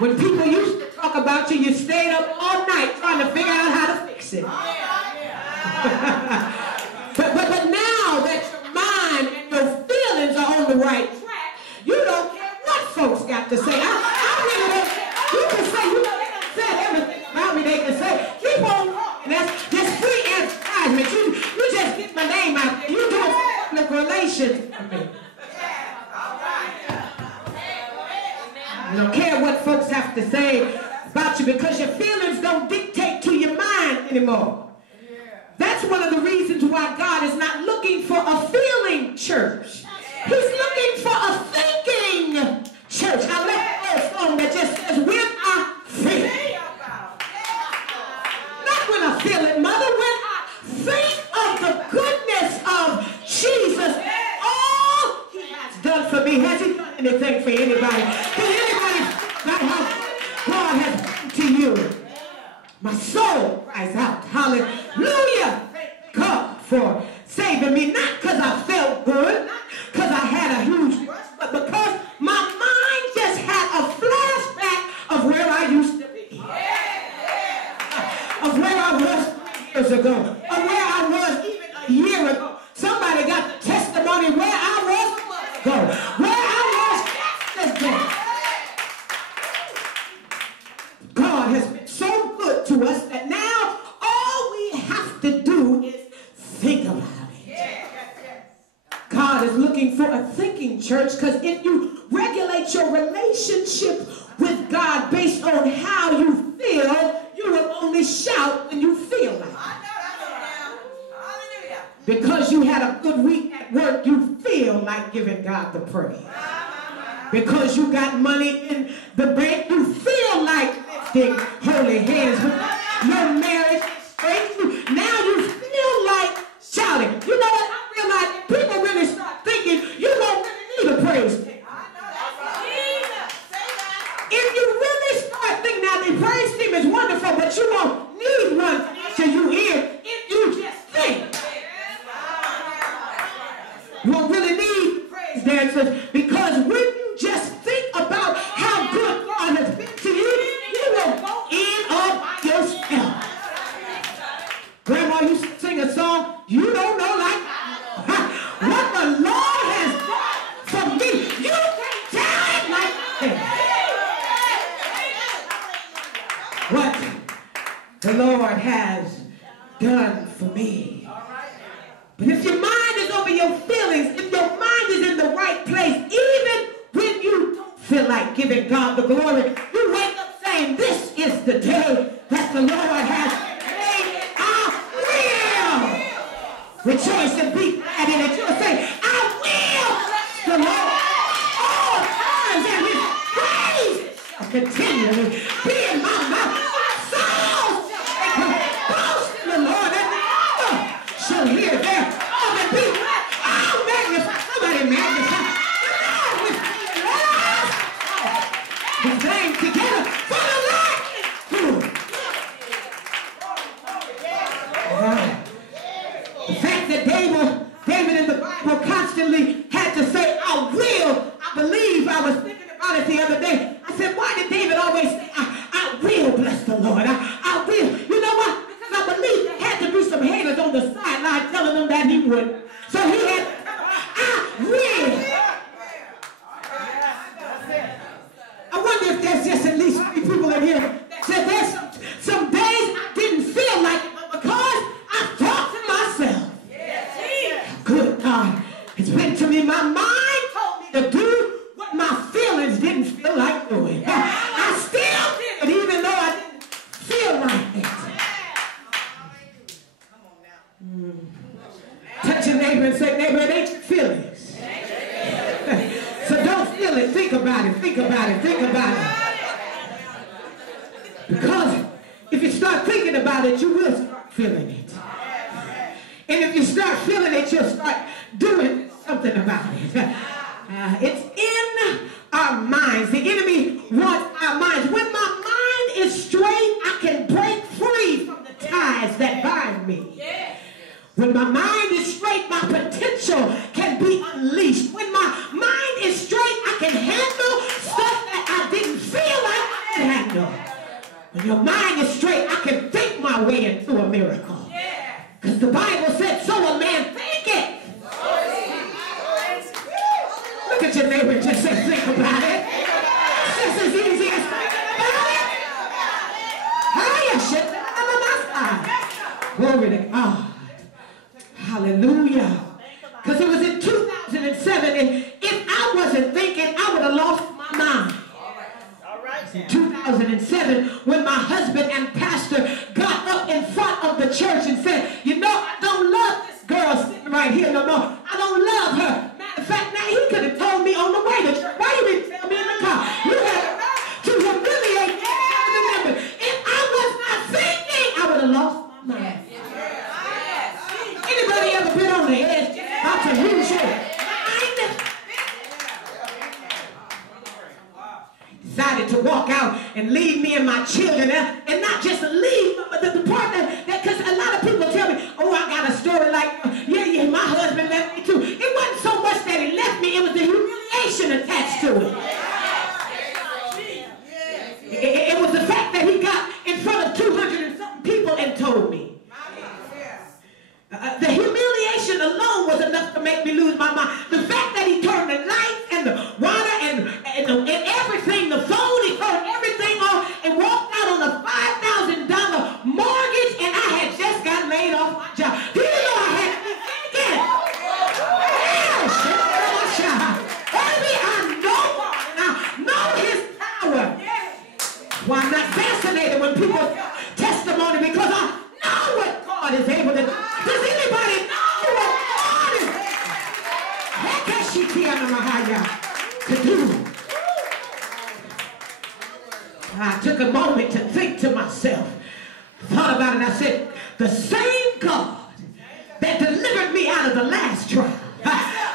When people used to talk about you, you stayed up all night trying to figure out how to fix it. But now that your mind and your feelings are on the right track, you don't care what folks got to say. I really don't care. You can say, you know, they done said everything about me they can say. Keep on talking. That's free advertisement. You just get my name out there. You doing public relations for me. You don't care what folks have to say about you because your feelings don't dictate to your mind anymore. That's one of the reasons why God is not looking for a feeling church. He's looking for a thinking church. I love a song that just says, when I feel it. Not when I feel it, mother, when I think of the goodness of Jesus, all he has done for me. Has he done anything for anybody? Can anybody not how God has done to you? My soul cries out, hallelujah, thank God for saving me. Not because I felt good, not because I had a huge rush, but because my mind just had a flashback of where I used to be. Of where I was 3 years ago, of where I was even a year ago. Somebody got the testimony where I was a month ago, where I was yesterday. God has been so good to us that now all we have to do is think about it. God is looking for a thinking church, because if you regulate your relationship with God based on how you feel, you will only shout when you feel like it. Because you had a good week at work, you feel like giving God the praise. Because you got money in the bank, you feel like lifting holy hands. But your marriage is straight. Now you feel like shouting. You know what? I realize if people really start thinking, you don't really need a praise team. If you really start thinking, now the praise team is wonderful, but you won't need one till you hear if you just think. You won't really need praise dancers, because when you just think about how good God has been to you, you will go in all by yourself. Grandma used to sing a song, you don't know like what the Lord has done for me. You can't tell it like that. What the Lord has done for me. But if your mind is over your feelings, if your mind is in the right place, even when you don't feel like giving God the glory, you wake up saying, this is the day that the Lord has made. I will rejoice and be glad in it. You'll say, I will bless the Lord all times, and his praise shall continually be in my mouth. My soul shall boast in the Lord, and the other shall hear there. Oh, and be glad. I'll magnify. Somebody magnify the Lord with me. Let us his name together, for the Lord is good. The fact that David in the Bible constantly had to say, I will. I believe. I was thinking about it the other day. I said, why did David always say, I will bless the Lord? I will. You know what? Because I believe there had to be some haters on the sideline telling him that he wouldn't. So he had, I will. I wonder if there's just at least 3 people in here that said there's some days I didn't feel like it, but because I talked to myself. Good God, it's been to me. My mind told me to do what my feelings didn't feel like doing. I still did it, even though I didn't feel like it. Touch your neighbor and say, neighbor, it ain't your feelings. So don't feel it. Think about it. Think about it. Think about it. Because if you start thinking about it, you will start feeling it. And if you start feeling it, you'll start doing something about it. It's in our minds. The enemy wants our minds. When my mind is straight, I can break free from the ties that bind me. When my mind is straight, my potential can be unleashed. When my mind is straight, I can handle stuff that I didn't feel like I when your mind is straight, I can think my way into a miracle. Because the Bible said, so a man thinketh. Look at your neighbor and just say, think about it. It's just as easy as thinking about it. Glory to God. Hallelujah. Because it was in 2007, and if I wasn't thinking, I would have lost my mind. In 2007, when my husband and pastor got up in front of the church and said, you know, I don't love this girl sitting right here no more. I don't love her. Matter of fact, now he could have told me on the way to church. Why you didn't tell me in the car? You had to humiliate me. Remember, if I was not thinking, I would have lost my mind. Anybody ever been on the edge about to lose your mind? Decided to walk out and leave me and my children, and not just leave, but the part that because a lot of people tell me, oh, I got a story like, yeah, my husband left me too. It wasn't so much that he left me, it was the humiliation attached to it. It was the fact that he got in front of 200 and something people and told me. The humiliation alone was enough to make me lose my mind. The fact that he turned the lights and the water and everything, the phone, he turned everything off and walked out on a $5,000 mortgage, and I had just got laid off my job. Do you know I had to be thinking? Baby, I know God and I know his power. Well, I'm not fascinated when people testimony, because I know what God is able to do. Does anybody know what God is to do? I took a moment to think to myself, thought about it, and I said, the same God that delivered me out of the last trial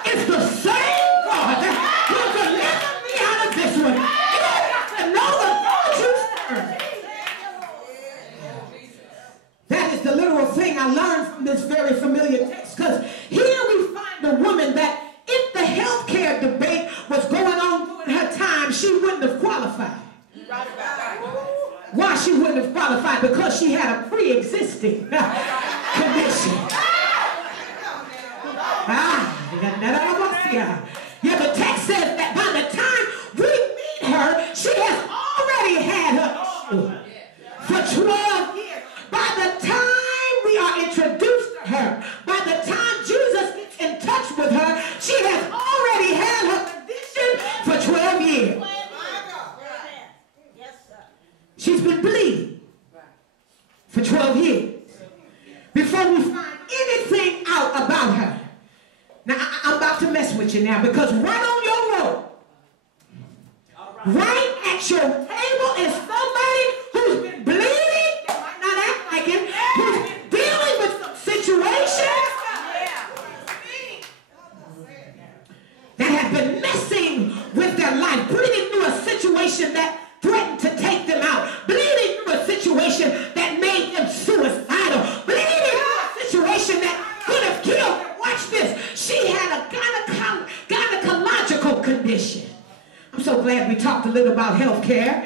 is the same God that will deliver me out of this one. You got to know the God you serve. That is the literal thing I learned from this very familiar text, because here we find a woman that if the health care debate was going on during her time, she wouldn't have qualified. Why she wouldn't have qualified? Because she had a pre-existing condition. Yeah, the text says that by the time we meet her, she has already had her for 12 years. By the time we are introduced to her, by the time Jesus gets in touch with her, she has already had her condition for 12 years. She's been bleeding for 12 years before we find anything out about her. Now, I'm about to mess with you now, because right on your road, right at your table is somebody who's been bleeding, they might not act like it, who's been dealing with some situations that have been messing with their life, bleeding through a situation that threatened to take them out, bleeding through a situation that made them suicidal, bleeding through a situation that could have killed them. Watch this. She had a gynecological condition. I'm so glad we talked a little about health care.